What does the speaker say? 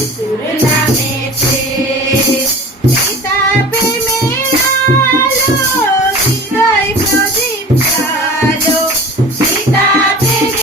Sudanese.